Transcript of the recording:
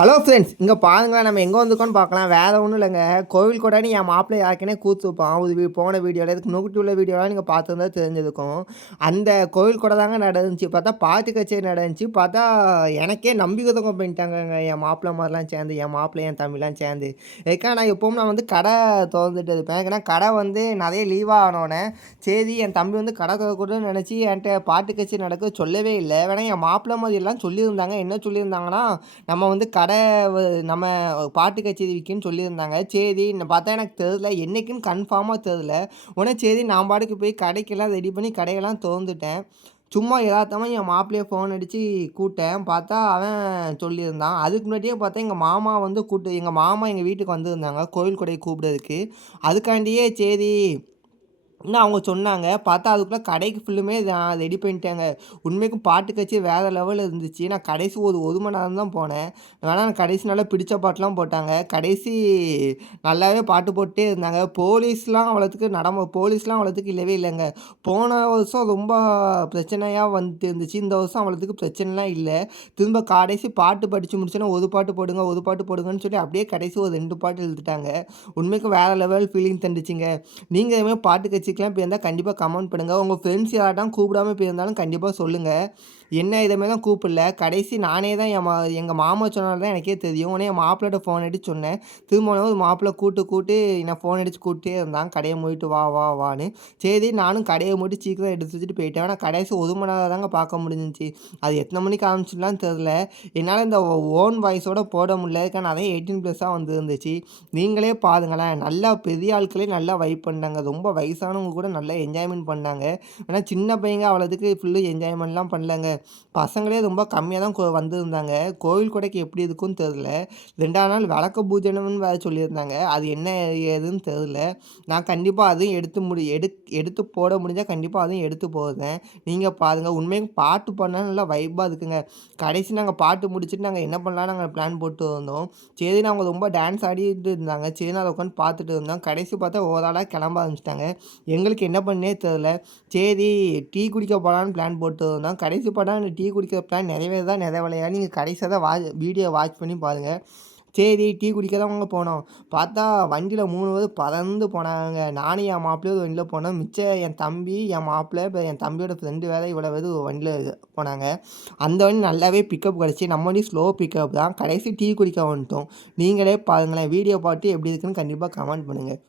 Hello friends இங்கே பாருங்களேன் நம்ம எங்கே வந்துருக்கோன்னு பார்க்கலாம். வேறு ஒன்றும் இல்லைங்க. கோவில் கூட என் மாப்பிள்ளை கூத்து கூத்துப்பான் ஒரு வீ- போன வீடியோவில் இதுக்கு நோக்கிட்டு உள்ள வீடியோலாம் நீங்கள் பார்த்துருந்தா தெரிஞ்சிருக்கும். அந்த கோவில் கூட தாங்க நடந்துச்சு. பார்த்தா பாட்டு கச்சேரி நடந்துச்சு. பார்த்தா எனக்கே நம்பிக்கை தங்க பண்ணிட்டாங்கங்க. என் மாப்பிள்ளை மாதிரிலாம் சேர்ந்து என் மாப்பிள்ளை என் தம்பிலாம் சேர்ந்து. ஏக்கா நான் எப்பவும் நான் வந்து கடை திறந்துட்டு இருப்பேன். ஏன்னா கடை வந்து நிறைய லீவாக ஆனோடனே சரி என் தம்பி வந்து கடை திறக்கூடாதுன்னு நினச்சி என்கிட்ட பாட்டு கச்சேரி நடக்க சொல்லவே இல்லை. வேணா என் மாப்பிள்ளை மாதிரி எல்லாம் சொல்லியிருந்தாங்க. என்ன சொல்லியிருந்தாங்கன்னா நம்ம வந்து கடை வ- நம்ம பாட்டு கச்சேரி விற்குன்னு சொல்லியிருந்தாங்க. சரி நான் பார்த்தா எனக்கு தெரில என்னைக்குன்னு கன்ஃபார்மாக தெரில உடனே சரி நான் பாட்டுக்கு போய் கடைக்கெல்லாம் ரெடி பண்ணி கடையெல்லாம் திறந்துட்டேன். சும்மா யதார்த்தமாக என் மாப்பிள்ளைய ஃபோன் அடித்து கூப்பிட்டேன். பார்த்தா அவன் சொல்லியிருந்தான். அதுக்கு முன்னாடியே பார்த்தா எங்கள் மாமா வந்து கூப்பிட்டு எங்கள் மாமா எங்கள் வீட்டுக்கு வந்திருந்தாங்க. கோயில் கொடையை கூப்பிடுறதுக்கு. அதுக்காண்டியே சரி இன்னும் அவங்க சொன்னாங்க? பார்த்தா அதுக்குள்ளே கடைக்கு ஃபுல்லுமே நான் ரெடி பண்ணிட்டேங்க. உண்மைக்கும் பாட்டு கட்சி வேறு லெவலில் இருந்துச்சு. நான் கடைசி ஒரு ஒரு மணி நேரம் தான் போனேன். வேணால் நான் கடைசி நல்லா பிடிச்ச பாட்டெலாம் போட்டாங்க. கடைசி நல்லாவே பாட்டு போட்டே இருந்தாங்க. போலீஸ்லாம் அவ்வளோத்துக்கு நடம போலீஸ்லாம் அவ்வளோத்துக்கு இல்லவே இல்லைங்க. போன வருஷம் ரொம்ப பிரச்சனையாக வந்துட்டு இருந்துச்சு. இந்த வருஷம் அவ்வளோத்துக்கு பிரச்சனைலாம் இல்லை. திரும்ப கடைசி பாட்டு படித்து முடிச்சோன்னா ஒரு பாட்டு போடுங்க ஒரு பாட்டு போடுங்கன்னு சொல்லி அப்படியே கடைசி ஒரு ரெண்டு பாட்டு எழுதிட்டாங்க உண்மைக்கும் வேறு லெவல் ஃபீலிங் தந்துச்சுங்க. நீங்கள் எதுவுமே பாட்டு கட்சி கட்சிக்கெலாம் போயிருந்தால் கண்டிப்பாக கமெண்ட் பண்ணுங்கள் உங்கள் ஃப்ரெண்ட்ஸ் யார்ட்டாம் கூப்பிடாம போயிருந்தாலும் கண்டிப்பாக சொல்லுங்கள் என்ன இதுமாரி தான் கூப்பிடல. கடைசி நானே தான் என் மா எங்கள் மாமா சொன்னால் தான் எனக்கே தெரியும். உடனே என் மாப்பிள்ளோட ஃபோன் அடித்து சொன்னேன். திரும்ப ஒரு மாப்பிள்ளை கூட்டு கூட்டு நான் ஃபோன் அடித்து கூப்பிட்டே இருந்தான். கடையை மூடிட்டு வா வா வான்னு. சரி நானும் கடையை மூடி சீக்கிரம் எடுத்து வச்சுட்டு போயிட்டேன். ஆனால் கடைசி ஒரு மணி நேரம் தாங்க பார்க்க முடிஞ்சிச்சு. அது எத்தனை மணிக்கு ஆரம்பிச்சுலாம் தெரில என்னால் இந்த ஓன் வாய்ஸோட போட முடியல. அதுக்கான அதே எயிட்டீன் ப்ளஸ்ஸாக வந்துருந்துச்சு. நீங்களே பாருங்களேன். நல்லா பெரிய ஆட்களே நல்லா வைப் பண்ணாங்க ரொம்ப வயசானவங்க கூட நல்லா என்ஜாய்மெண்ட் பண்ணாங்க. ஆனால் சின்ன பையங்க அவ்வளோதுக்கு ஃபுல்லு என்ஜாய்மெண்ட்லாம் பண்ணலங்க. பசங்களே ரொம்ப கம்மியாக தான் கோ வந்திருந்தாங்க. கோவில் கொடைக்கு எப்படி இருக்குன்னு தெரில ரெண்டாவது நாள் விளக்க பூஜனம்னு வேறு சொல்லியிருந்தாங்க. அது என்ன ஏதுன்னு தெரில நான் கண்டிப்பாக அதையும் எடுத்து முடி எடு எடுத்து போட முடிஞ்சால் கண்டிப்பாக அதையும் எடுத்து போகிறேன் நீங்கள் பாருங்கள் உண்மையாக பாட்டு பண்ணால் நல்லா வைப்பாக இருக்குங்க. கடைசி நாங்கள் பாட்டு முடிச்சுட்டு நாங்கள் என்ன பண்ணலாம் நாங்கள் பிளான் போட்டு வந்தோம். சரி நாங்கள் ரொம்ப டான்ஸ் ஆடிட்டு இருந்தாங்க. சரி நான் அதை உட்காந்து பார்த்துட்டு இருந்தோம். கடைசி பார்த்தா ஓவராலாக கிளம்ப ஆரம்பிச்சிட்டாங்க. எங்களுக்கு என்ன பண்ணே தெரில. சரி டீ குடிக்க போகலான்னு பிளான் போட்டுருந்தோம். கடைசி படம் அந்த டீ குடிக்கிற பிளான் நிறைவேறதா நிறைவேலையா நீங்கள் கடைசியாக தான் வா வீடியோ வாட்ச் பண்ணி பாருங்கள் சரி டீ குடிக்க தான் அவங்க போனோம். பார்த்தா வண்டியில் மூணு பேர் பறந்து போனாங்க. நானும் என் மாப்பிள்ளையும் ஒரு வண்டியில் போனோம். மிச்சம் என் தம்பி என் மாப்பிள்ளை இப்போ என் தம்பியோட ஃப்ரெண்டு வேறு இவ்வளோ பேர் வண்டியில் போனாங்க. அந்த வண்டி நல்லாவே பிக்கப் கிடச்சி. நம்ம வண்டி ஸ்லோ பிக்கப் தான். கடைசி டீ குடிக்க வந்துட்டோம். நீங்களே பாருங்களேன். வீடியோ பார்த்து எப்படி இருக்குன்னு கண்டிப்பாக கமெண்ட் பண்ணுங்கள்